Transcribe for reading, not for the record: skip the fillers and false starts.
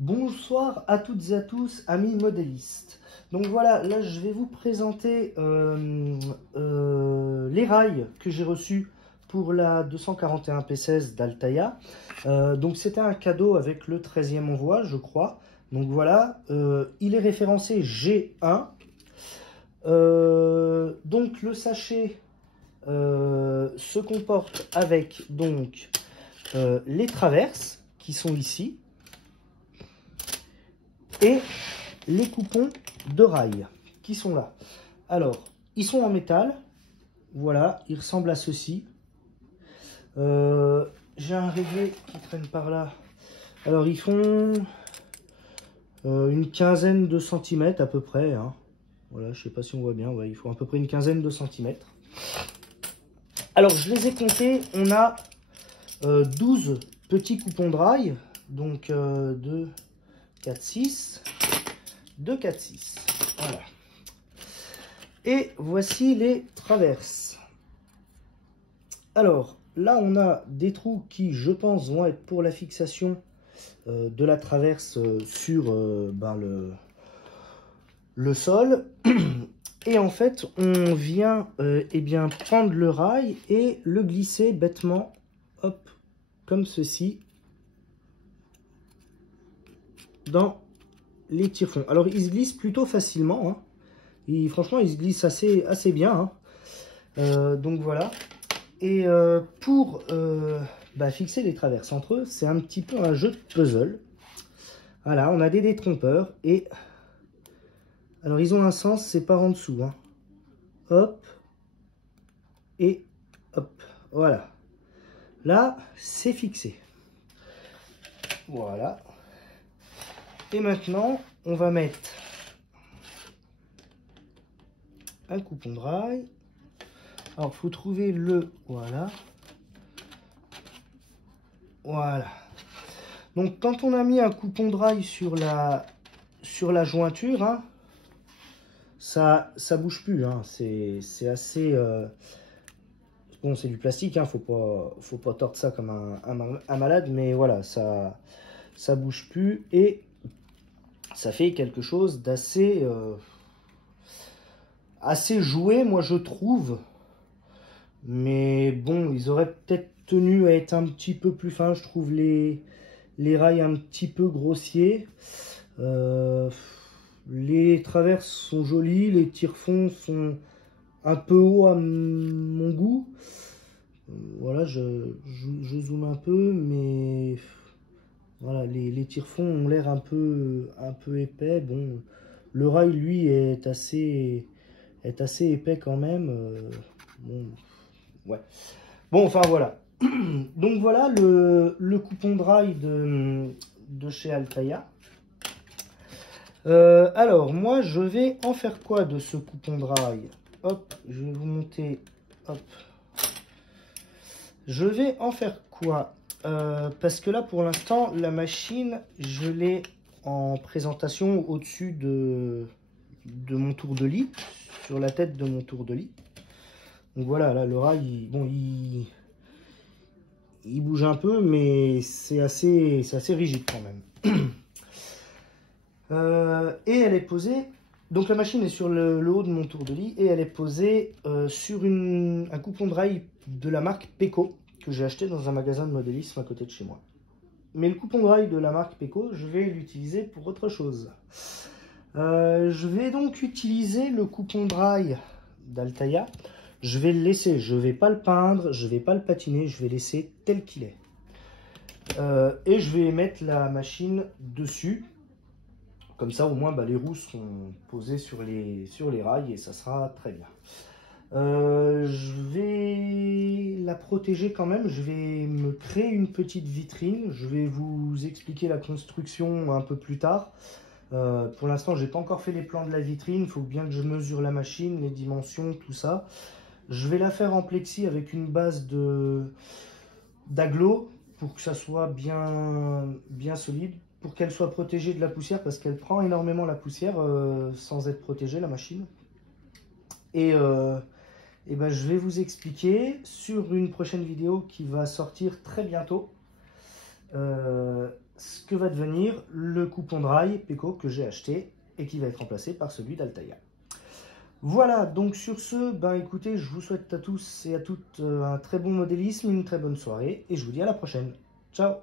Bonsoir à toutes et à tous, amis modélistes. Donc voilà, là je vais vous présenter les rails que j'ai reçus pour la 241 P16 d'Altaïa. Donc c'était un cadeau avec le 13e envoi, je crois. Donc voilà, il est référencé G1. Donc le sachet se comporte avec donc les traverses qui sont ici et les coupons de rails qui sont là. Alors, ils sont en métal. Voilà, ils ressemblent à ceci. J'ai un réglé qui traîne par là. Alors, ils font une quinzaine de centimètres à peu près. Hein. Voilà, je sais pas si on voit bien. Ouais, il faut à peu près une quinzaine de centimètres. Alors, je les ai comptés. On a 12 petits coupons de rails. Donc, 2, 4, 6. 2, 4, 6. Voilà. Et voici les traverses. Alors, là, on a des trous qui, je pense, vont être pour la fixation de la traverse sur le sol. Et en fait, on vient eh bien, prendre le rail et le glisser bêtement, hop, comme ceci, dans les tire-fonds. Alors, il se glisse plutôt facilement. Hein. Franchement, il se glisse assez bien. Hein. Donc, voilà. Et pour fixer les traverses entre eux, c'est un petit peu un jeu de puzzle. Voilà, on a des détrompeurs. Et alors, ils ont un sens, c'est par en dessous. Hein. Hop. Et hop. Voilà. Là, c'est fixé. Voilà. Et maintenant, on va mettre un coupon de rail. Alors, il faut trouver le... Voilà. Voilà. Donc, quand on a mis un coupon de rail sur la jointure, hein, ça bouge plus. Hein. C'est assez... Bon, c'est du plastique, hein, faut pas tordre ça comme un malade, mais voilà, ça bouge plus et ça fait quelque chose d'assez assez joué, moi je trouve. Mais bon, ils auraient peut-être tenu à être un petit peu plus fins. Je trouve les rails un petit peu grossiers. Les traverses sont jolies, les tire-fonds sont un peu hauts à mon goût. Voilà, je zoome un peu, mais voilà, les tire-fonds ont l'air un peu épais. Bon, le rail, lui, est assez épais quand même. Bon, ouais. Bon, enfin, voilà. Donc, voilà le coupon de rail de chez Altaïa. Alors, moi, je vais en faire quoi de ce coupon de rail? Hop, je vais vous monter. Hop. Je vais en faire quoi? Parce que là, pour l'instant, la machine, je l'ai en présentation au-dessus de mon tour de lit, sur la tête de mon tour de lit. Donc voilà, là, le rail, il bouge un peu, mais c'est assez rigide quand même. Et elle est posée, donc la machine est sur le haut de mon tour de lit, et elle est posée sur un coupon de rail de la marque Peco, que j'ai acheté dans un magasin de modélisme à côté de chez moi. Mais le coupon de rail de la marque Peco, je vais l'utiliser pour autre chose. Je vais donc utiliser le coupon de rail d'Altaïa. Je vais le laisser, je ne vais pas le peindre, je ne vais pas le patiner, je vais laisser tel qu'il est. Et je vais mettre la machine dessus. Comme ça, au moins, les roues seront posées sur les rails et ça sera très bien. Je vais la protéger quand même. Je vais me créer une petite vitrine. Je vais vous expliquer la construction un peu plus tard. Pour l'instant, je n'ai pas encore fait les plans de la vitrine. Il faut bien que je mesure la machine, les dimensions, tout ça. Je vais la faire en plexi avec une base d'aglo pour que ça soit bien solide, pour qu'elle soit protégée de la poussière, parce qu'elle prend énormément la poussière sans être protégée, la machine. Et je vais vous expliquer sur une prochaine vidéo qui va sortir très bientôt ce que va devenir le coupon Dry Peko que j'ai acheté et qui va être remplacé par celui d'Altaïa. Voilà, donc sur ce, ben écoutez, je vous souhaite à tous et à toutes un très bon modélisme, une très bonne soirée et je vous dis à la prochaine. Ciao!